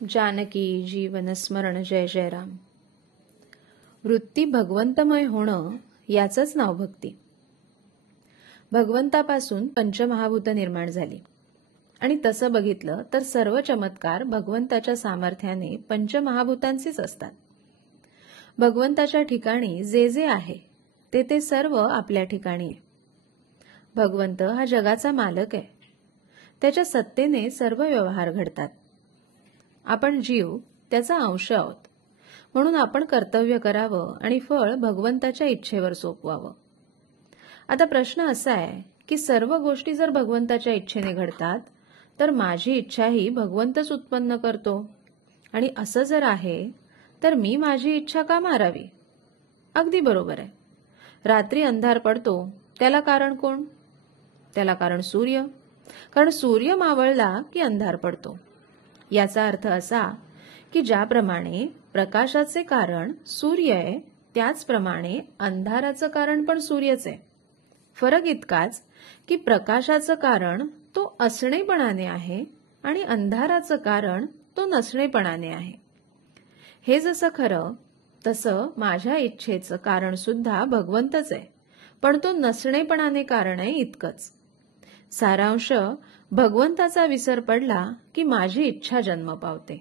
जानकी जीवन स्मरण जय जय राम। वृत्ती भगवंतमय होणं याचंच नाव भक्ती। भगवंतापासून पंचमहाभूत निर्माण झाली आणि तसं बघितलं तर सर्व चमत्कार भगवंताच्या सामर्थ्याने पंचमहाभूतांचेच असतात। भगवंताच्या ठिकाणी जे जे आहे ते सर्व आपल्या ठिकाणी आहे। भगवंत हा जगाचा मालक आहे। त्याच्या सत्तेने सर्व व्यवहार घडतात। आपण जीव त्याचा अंश आहोत, म्हणून आपण कर्तव्य करावं आणि फळ भगवंताच्या इच्छेवर सोपवावं। आता प्रश्न असा आहे की सर्व गोष्टी जर भगवंताच्या इच्छेने घडतात तर माझी इच्छाही भगवंतच उत्पन्न करतो, आणि असं जर आहे तर मी माझी इच्छा का मारावी? अगदी बरोबर आहे। रात्री अंधार पडतो त्याला कारण कोण? त्याला कारण सूर्य, कारण सूर्य मावळला की अंधार पडतो। याचा अर्थ असा की ज्याप्रमाणे प्रकाशाचे कारण सूर्य आहे त्याचप्रमाणे अंधाराचं कारण पण सूर्यच आहे। फरक इतकाच की प्रकाशाचं कारण तो असणेपणाने आहे आणि अंधाराचं कारण तो नसणेपणाने आहे। हे जसं खरं तसं माझ्या इच्छेचं कारण सुद्धा भगवंतच आहे, पण तो नसणेपणाने कारण आहे इतकंच। सारांश, भगवंताचा विसर पडला की माझी इच्छा जन्म पावते।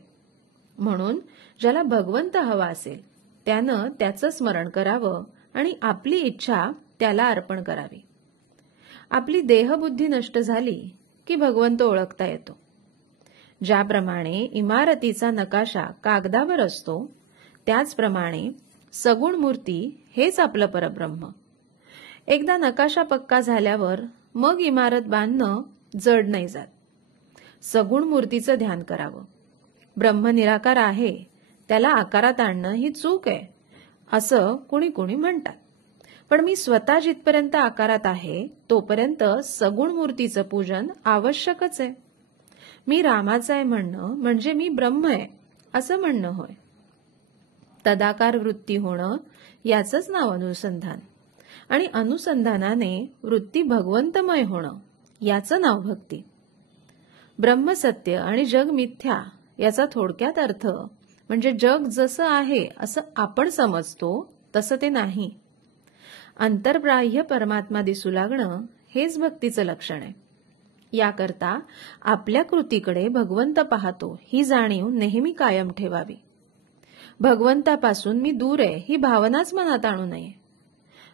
म्हणून ज्याला भगवंत हवा असेल त्यानं त्याचं स्मरण करावं आणि आपली इच्छा त्याला अर्पण करावी। आपली देहबुद्धी नष्ट झाली की भगवंत ओळखता येतो। ज्याप्रमाणे इमारतीचा नकाशा कागदावर असतो त्याचप्रमाणे सगुण मूर्ती हेच आपलं परब्रह्म। एकदा नकाशा पक्का झाल्यावर मग इमारत बांधणं जड नाही जात। सगुण मूर्तीचं ध्यान करावं। ब्रह्म निराकार आहे, त्याला आकारात आणणं ही चूक आहे असं कुणी कुणी म्हणतात, पण मी स्वतः जिथपर्यंत आकारात आहे तोपर्यंत सगुण मूर्तीचं पूजन आवश्यकच आहे। मी रामाचं आहे म्हणणं म्हणजे मी ब्रह्म आहे असं म्हणणं होय। तदाकार वृत्ती होणं याचंच नाव अनुसंधान, आणि अनुसंधानाने वृत्ती भगवंतमय होणं याचं नाव भक्ती। ब्रह्म सत्य आणि जग मिथ्या याचा थोडक्यात अर्थ म्हणजे जग जसं आहे असं आपण समजतो तसं ते नाही। अंतर्बाह्य परमात्मा दिसू लागणं हेच भक्तीचं लक्षण आहे। याकरता आपल्या कृतीकडे भगवंत पाहतो ही जाणीव नेहमी कायम ठेवावी। भगवंतापासून मी दूर आहे ही भावनाच मनात आणू नये।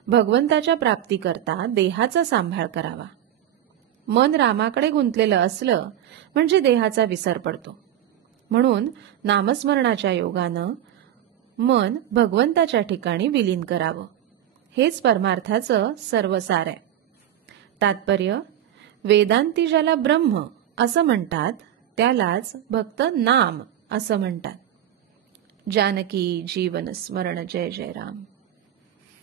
भगवंताच्या प्राप्तीकरता देहाचा सांभाळ करावा। मन रामाकडे गुंतलेलं असलं म्हणजे देहाचा विसर पडतो। म्हणून नामस्मरणाच्या योगानं मन भगवंताच्या ठिकाणी विलीन करावं। हेच परमार्थाचं सर्वसार आहे। तात्पर्य, वेदांती ज्याला ब्रह्म असं म्हणतात त्यालाच भक्त नाम असं म्हणतात। जानकी जीवन स्मरण जय जय राम।